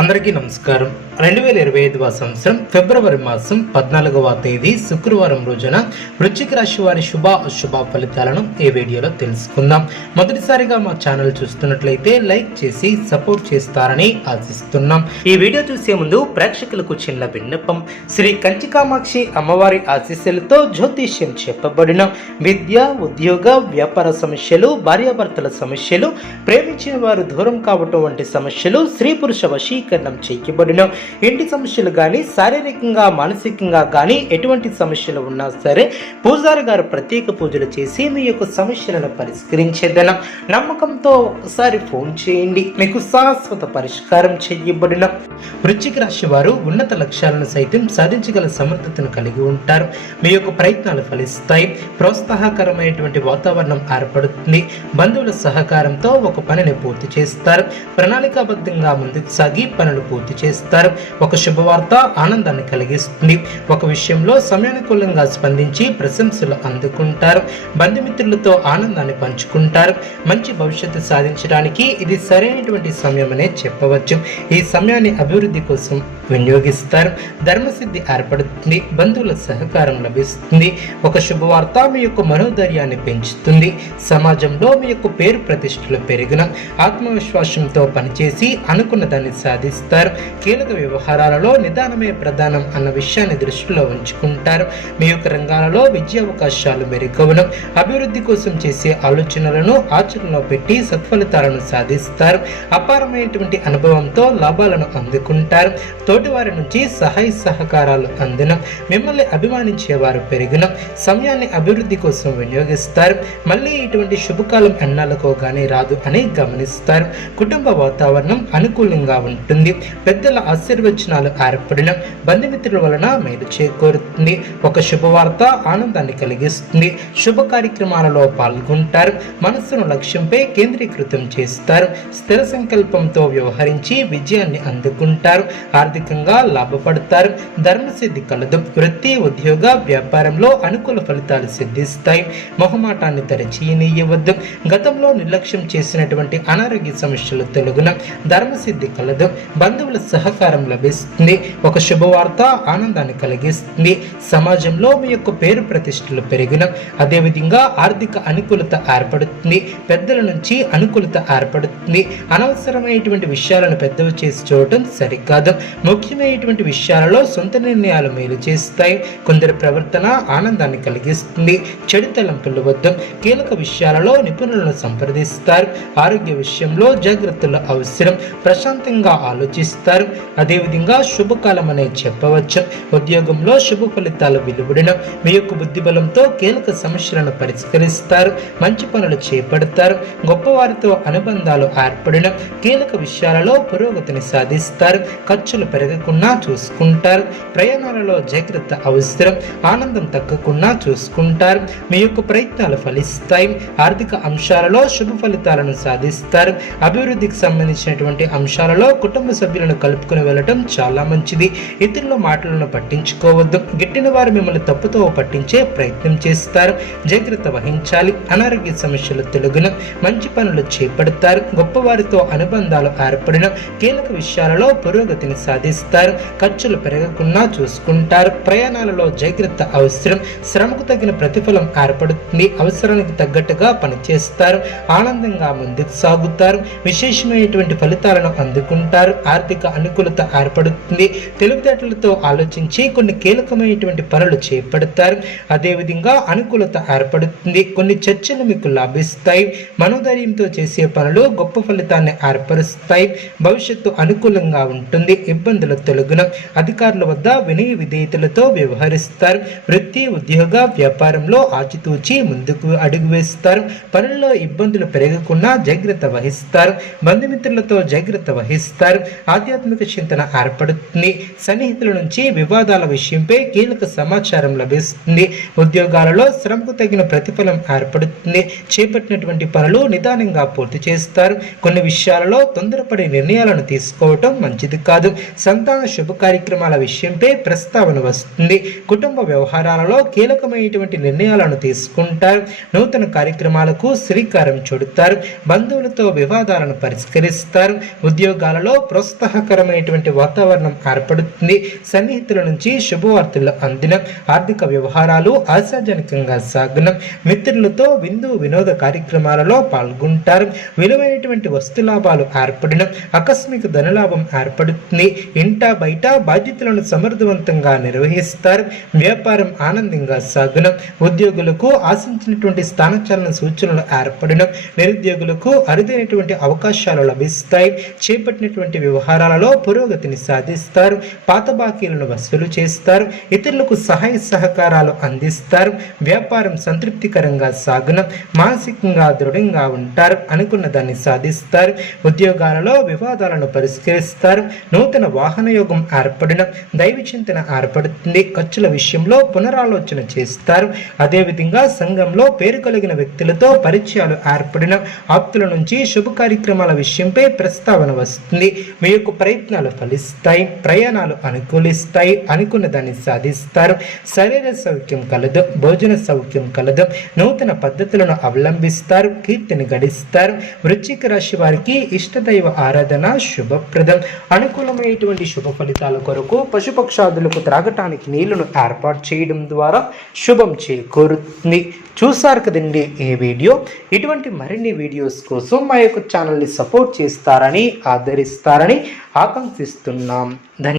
అందరికీ నమస్కారం. రెండు వేల ఇరవై ఐదవ సంవత్సరం ఫిబ్రవరి మాసం పద్నాలుగవ తేదీ శుక్రవారం రోజున వృశ్చిక రాశి వారి శుభ అశుభ ఫలితాలను ఈ వీడియోలో తెలుసుకుందాం. మొదటిసారిగా మా ఛానల్ చూస్తున్నట్లయితే లైక్ చేసి సపోర్ట్ చేస్తారని ఆశిస్తున్నాం. ఈ వీడియో చూసే ముందు ప్రేక్షకులకు చిన్న విన్నపం. శ్రీ కంచికామాక్షి అమ్మవారి ఆశీస్సులతో జ్యోతిష్యం చెప్పబడిన విద్య ఉద్యోగ వ్యాపార సమస్యలు భార్యాభర్తల సమస్యలు ప్రేమించిన వారు దూరం కావటం వంటి సమస్యలు స్త్రీ పురుష వశీకరణం చేయబడిన ఇంటి సమస్యలు కానీ శారీరకంగా మానసికంగా కానీ ఎటువంటి సమస్యలు ఉన్నా సరే పూజారి గారు ప్రత్యేక పూజలు చేసి మీ యొక్క సమస్యలను పరిష్కరించేదన. నమ్మకంతో ఒకసారి ఫోన్ చేయండి. మీకు శాశ్వత పరిష్కారం చేయబడిన వృశ్చిక రాశి వారు ఉన్నత లక్ష్యాలను సైతం సాధించగల సమర్థతను కలిగి ఉంటారు. మీ యొక్క ప్రయత్నాలు ఫలిస్తాయి. ప్రోత్సాహకరమైనటువంటి వాతావరణం ఏర్పడుతుంది. బంధువుల సహకారంతో ఒక పనిని పూర్తి చేస్తారు. ప్రణాళికాబద్ధంగా ముందుకు సాగి పనులు పూర్తి చేస్తారు. ఒక శుభవార్త ఆనందాన్ని కలిగిస్తుంది. ఒక విషయంలో సమయానుకూలంగా స్పందించి ప్రశంసలు అందుకుంటారు. బంధుమిత్రులతో ఆనందాన్ని పంచుకుంటారు. మంచి భవిష్యత్తు సాధించడానికి ఇది సరైనటువంటి సమయం అనే చెప్పవచ్చు. ఈ సమయాన్ని అభివృద్ధి కోసం వినియోగిస్తారు. ధర్మసిద్ధి ఏర్పడుతుంది. బంధువుల సహకారం లభిస్తుంది. ఒక శుభవార్త మీ యొక్క మనోధైర్యాన్ని పెంచుతుంది. సమాజంలో మీ యొక్క పేరు ప్రతిష్టలు పెరిగిన ఆత్మవిశ్వాసంతో పనిచేసి అనుకున్న దాన్ని సాధిస్తారు. కీలక వ్యవహారాలలో నిదానమే ప్రధానం అన్న విషయాన్ని దృష్టిలో ఉంచుకుంటారు. మీ యొక్క రంగాలలో విద్యా అవకాశాలు మెరుగవను. అభివృద్ధి కోసం చేసే ఆలోచనలను ఆచరణలో పెట్టి సత్ఫలితాలను సాధిస్తారు. అపారమైనటువంటి అనుభవంతో లాభాలను అందుకుంటారు. తోటివారి నుంచి సహాయ సహకారాలు అందిన. మిమ్మల్ని అభిమానించేవారు పెరిగిన. సమయాన్ని అభివృద్ధి కోసం వినియోగిస్తారు. మళ్ళీ ఇటువంటి శుభకాలం ఎన్నాళ్ళకో కానీ రాదు అని గమనిస్తారు. కుటుంబ వాతావరణం అనుకూలంగా ఉంటుంది పెద్దల ఆశీర్వచనాలు ఏర్పడిన బంధుమిత్రుల వలన మేలు చేకూరుతుంది. ఒక శుభవార్త ఆనందాన్ని కలిగిస్తుంది. శుభ కార్యక్రమాలలో పాల్గొంటారు. మనస్సును లక్ష్యంపై కేంద్రీకృతం చేస్తారు. స్థిర సంకల్పంతో వ్యవహరించి విజయాన్ని అందుకుంటారు. ఆర్థికంగా లాభపడతారు. ధర్మసిద్ధి కలదు. వృత్తి ఉద్యోగ వ్యాపారంలో అనుకూల ఫలితాలు సిద్ధిస్తాయి. మొహమాటాన్ని తెరచీనీయవద్దు గతంలో నిర్లక్ష్యం చేసినటువంటి అనారోగ్య సమస్యలు తొలగున ధర్మసిద్ధి కలదు. బంధువుల సహకారం లభిస్తుంది. ఒక శుభవార్త ఆనందాన్ని కలిగిస్తుంది. సమాజంలో మీ యొక్క పేరు ప్రతిష్టలు పెరిగిన అదేవిధంగా ఆర్థిక అనుకూలత ఏర్పడుతుంది. పెద్దల నుంచి అనుకూలత ఏర్పడుతుంది. అనవసరమైనటువంటి విషయాలను పెద్దవి చేసి చూడటం సరికాదు. ముఖ్యమైనటువంటి విషయాలలో సొంత నిర్ణయాలు మేలు చేస్తాయి. కొందరి ప్రవర్తన ఆనందాన్ని కలిగిస్తుంది. చెడు తలంపులు వద్ద. కీలక విషయాలలో నిపుణులను సంప్రదిస్తారు. ఆరోగ్య విషయంలో జాగ్రత్తలు అవసరం. ప్రశాంతంగా ఆలోచిస్తారు. అదేవిధంగా శుభకాలం అనే చెప్పవచ్చు. ఉద్యోగంలో శుభ ఫలితాలు వెలువడిన మీ యొక్క బుద్ధి బలంతో కీలక సమస్యలను పరిష్కరిస్తారు. మంచి పనులు చేపడతారు. గొప్పవారితో అనుబంధాలు ఏర్పడిన కీలక విషయాలలో పురోగతిని సాధిస్తారు. ఖర్చులు పెరగకుండా చూసుకుంటారు. ప్రయాణాలలో జాగ్రత్త అవసరం. ఆనందం తగ్గకుండా చూసుకుంటారు. మీ యొక్క ప్రయత్నాలు ఫలిస్తాయి. ఆర్థిక అంశాలలో శుభ ఫలితాలను సాధిస్తారు. అభివృద్ధికి సంబంధించినటువంటి అంశాలలో కుటుంబ కుటుంబ సభ్యులను కలుపుకుని వెళ్ళటం చాలా మంచిది. ఇతరుల మాటలను పట్టించుకోవద్దు. గిట్టిన వారు మిమ్మల్ని తప్పుతో పట్టించే ప్రయత్నం చేస్తారు. జాగ్రత్త వహించాలి. అనారోగ్య సమస్యలు తొలగిన మంచి పనులు చేపడతారు. గొప్పవారితో అనుబంధాలు ఏర్పడిన కీలక విషయాలలో పురోగతిని సాధిస్తారు. ఖర్చులు పెరగకుండా చూసుకుంటారు. ప్రయాణాలలో జాగ్రత్త అవసరం. శ్రమకు తగిన ప్రతిఫలం ఏర్పడుతుంది. అవసరానికి తగ్గట్టుగా పనిచేస్తారు. ఆనందంగా ముందుకు సాగుతారు. విశేషమైనటువంటి ఫలితాలను అందుకుంటారు. ఆర్థిక అనుకూలత ఏర్పడుతుంది. తెలివితేటలతో ఆలోచించి కొన్ని కీలకమైనటువంటి పనులు చేపడతారు. అదేవిధంగా అనుకూలత ఏర్పడుతుంది. కొన్ని చర్చలు మీకు లాభిస్తాయి. మనోధైర్యంతో చేసే పనులు గొప్ప ఫలితాన్ని ఏర్పరుస్తాయి. భవిష్యత్తు అనుకూలంగా ఉంటుంది. ఇబ్బందుల తొలగున అధికారుల వద్ద వినయ విధేయతలతో వ్యవహరిస్తారు. వృత్తి ఉద్యోగ వ్యాపారంలో ఆచితూచి ముందుకు అడుగు వేస్తారు. పనుల్లో ఇబ్బందులు పెరగకుండా జాగ్రత్త వహిస్తారు. బంధుమిత్రులతో జాగ్రత్త వహిస్తారు. ఆధ్యాత్మిక చింతన ఏర్పడుతుంది. సన్నిహితుల నుంచి వివాదాల విషయంపై కీలక సమాచారం లభిస్తుంది. ఉద్యోగాలలో శ్రమకు తగిన ప్రతిఫలం ఏర్పడుతుంది. చేపట్టినటువంటి పనులు నిదానంగా పూర్తి చేస్తారు. కొన్ని విషయాలలో తొందరపడే నిర్ణయాలను తీసుకోవటం మంచిది కాదు. సంతాన శుభ కార్యక్రమాల విషయంపై ప్రస్తావన వస్తుంది. కుటుంబ వ్యవహారాలలో కీలకమైనటువంటి నిర్ణయాలను తీసుకుంటారు. నూతన కార్యక్రమాలకు శ్రీకారం చుడతారు. బంధువులతో వివాదాలను పరిష్కరిస్తారు. ఉద్యోగాలలో ప్రోత్సాహకరమైనటువంటి వాతావరణం ఏర్పడుతుంది. సన్నిహితుల నుంచి శుభవార్తలు అందినం. ఆర్థిక వ్యవహారాలు ఆశాజనకంగా సాగనం. మిత్రులతో విందు వినోద కార్యక్రమాలలో పాల్గొంటారు. విలువైనటువంటి వస్తు లాభాలు ఏర్పడిన ఆకస్మిక ధనలాభం ఏర్పడుతుంది. ఇంట బయట బాధ్యతలను సమర్థవంతంగా నిర్వహిస్తారు. వ్యాపారం ఆనందంగా సాగనం. ఉద్యోగులకు ఆశించినటువంటి స్థానచలన సూచనలు ఏర్పడిన నిరుద్యోగులకు అరుదైనటువంటి అవకాశాలు లభిస్తాయి. చేపట్టినటువంటి వ్యవహారాలలో పురోగతిని సాధిస్తారు పాత బాకీలను వసూలు చేస్తారు ఇతరులకు సహాయ సహకారాలు అందిస్తారు వ్యాపారం సంతృప్తికరంగా సాగున మానసికంగా దృఢంగా ఉంటారు అనుకున్న దాన్ని సాధిస్తారు ఉద్యోగాలలో వివాదాలను పరిష్కరిస్తారు నూతన వాహన యోగం ఏర్పడిన దైవ చింతన ఏర్పడుతుంది ఖర్చుల విషయంలో పునరాలోచన చేస్తారు అదేవిధంగా సంఘంలో పేరు కలిగిన వ్యక్తులతో పరిచయాలు ఏర్పడిన ఆప్తుల నుంచి శుభ కార్యక్రమాల విషయంపై ప్రస్తావన వస్తుంది మీ యొక్క ప్రయత్నాలు ఫలిస్తాయి ప్రయాణాలు అనుకూలిస్తాయి అనుకున్న దాన్ని సాధిస్తారు. శరీర సౌఖ్యం కలదు భోజన సౌఖ్యం కలదు నూతన పద్ధతులను అవలంబిస్తారు కీర్తిని గడిస్తారు. వృశ్చిక రాశి వారికి ఇష్టదైవ ఆరాధన శుభప్రదం. అనుకూలమైనటువంటి శుభ ఫలితాల కొరకు పశుపక్షాదులకు త్రాగటానికి నీళ్ళను ఏర్పాటు చేయడం ద్వారా శుభం చేకూరుతుంది. చూసారు కదండి ఈ వీడియో? ఇటువంటి మరిన్ని వీడియోస్ కోసం మా యొక్క ఛానల్ని సపోర్ట్ చేస్తారని ఆదరిస్తారు ఆదరిస్తారని ఆకాంక్షిస్తున్నాం. ధన్య